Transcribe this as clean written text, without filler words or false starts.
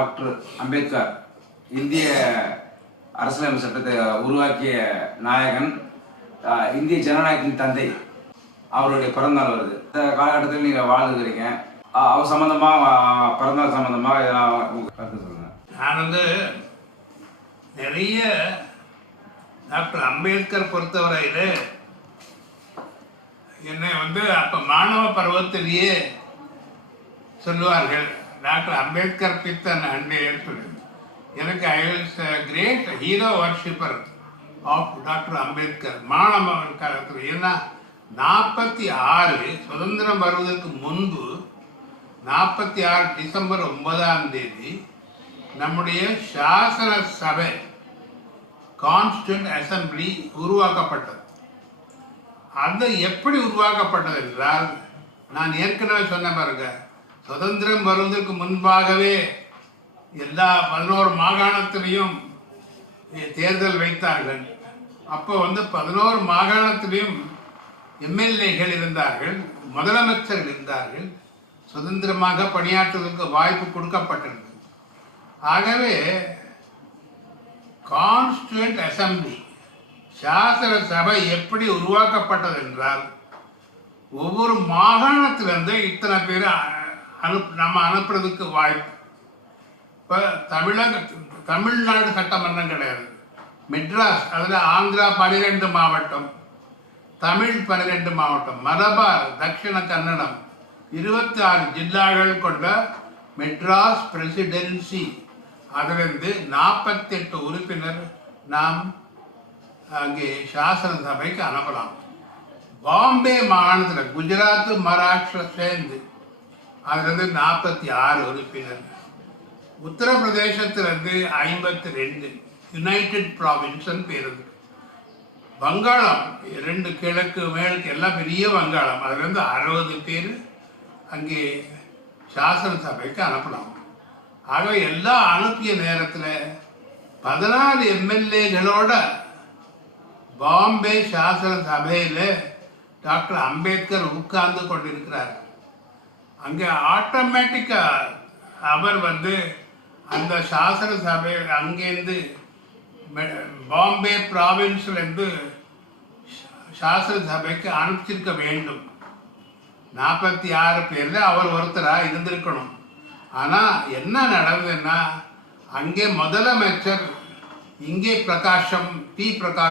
Doctor Ambedkar இந்திய அரசியலமைப்பு சட்டத்தை உருவாக்கிய நாயகன், இந்திய ஜனநாயகத்தின் தந்தை, அவருடைய பிறந்தநாள் வருது. இந்த காலகட்டத்தில் நீங்கள் வாழ்ந்துக்கிறீங்க. அவர் சம்பந்தமாக, பிறந்தநாள் சம்பந்தமாக கருத்து சொல்லுங்க. நான் நிறைய டாக்டர் அம்பேத்கர் பொறுத்தவரையில் என்னை அப்போ மாணவ பருவத்திலேயே சொல்லுவார்கள், டாக்டர் அம்பேத்கர் பித்தன் அண்டேன்னு சொல்லி. எனக்கு I was great hero worshipper of doctor Ambedkar மாணவ காலத்தில். ஏன்னா 46 சுதந்திரம் வருவதற்கு முன்பு 46 டிசம்பர் 9ஆம் தேதி நம்முடைய சாசன சபை கான்ஸ்டியூண்ட் அசம்பிளி உருவாக்கப்பட்டது. அது எப்படி உருவாக்கப்பட்டது என்றால், நான் ஏற்கனவே சொன்ன பாருங்க, சுதந்திரம் வருவதற்கு முன்பாகவே எல்லா 11 மாகாணத்திலையும் தேர்தல் வைத்தார்கள். அப்போ 11 மாகாணத்திலையும் எம்எல்ஏகள் இருந்தார்கள், முதலமைச்சர்கள் இருந்தார்கள், சுதந்திரமாக பணியாற்றுவதற்கு வாய்ப்பு கொடுக்கப்பட்டிருந்தது. ஆகவே கான்ஸ்டியூண்ட் அசம்பிளி சாசன சபை எப்படி உருவாக்கப்பட்டது என்றால், ஒவ்வொரு மாகாணத்திலிருந்து இத்தனை பேர் நம்ம அனுப்புறதுக்கு வாய்ப்பு. இப்போ தமிழ்நாடு சட்டமன்றம் கிடையாது, மெட்ராஸ், அதில் ஆந்திரா 12 மாவட்டம், தமிழ் 12 மாவட்டம், மலபார், தட்சிண கன்னடம் 26 ஜில்லாக்கள் கொண்ட மெட்ராஸ் பிரசிடென்சி, அதிலிருந்து 48 உறுப்பினர் நாம் அங்கே சாசன சபைக்கு அனுப்பலாம். பாம்பே மாகாணத்தில் குஜராத், மகாராஷ்டிரா சேர்ந்து அதிலிருந்து 46 உறுப்பினர். உத்தரப்பிரதேசத்திலிருந்து 52, யுனைடெட் ப்ராவின்ஸ் பேர். வங்காளம் 2 கிழக்கு மேற்கு எல்லாம் பெரிய வங்காளம், அதிலிருந்து 60 பேர் அங்கே சாசன சபைக்கு அனுப்பலாம். ஆகவே எல்லாம் அனுப்பிய நேரத்தில் 14 எம்எல்ஏகளோட பாம்பே சாசன சபையில் டாக்டர் அம்பேத்கர் உட்கார்ந்து கொண்டிருக்கிறார். அங்கே ஆட்டோமேட்டிக்காக அவர் அந்த சாசன சபை அங்கேருந்து பாம்பே ப்ராவின்ஸ்லேருந்து சாசன சபைக்கு அனுப்பிச்சிருக்க வேண்டும். 46 பேரில் அவர் ஒருத்தராக இருந்திருக்கணும். ஆனால் என்ன நடந்ததுன்னா, அங்கே முதலமைச்சர், இங்கே பிரகாஷம், டி பிரகாஷ்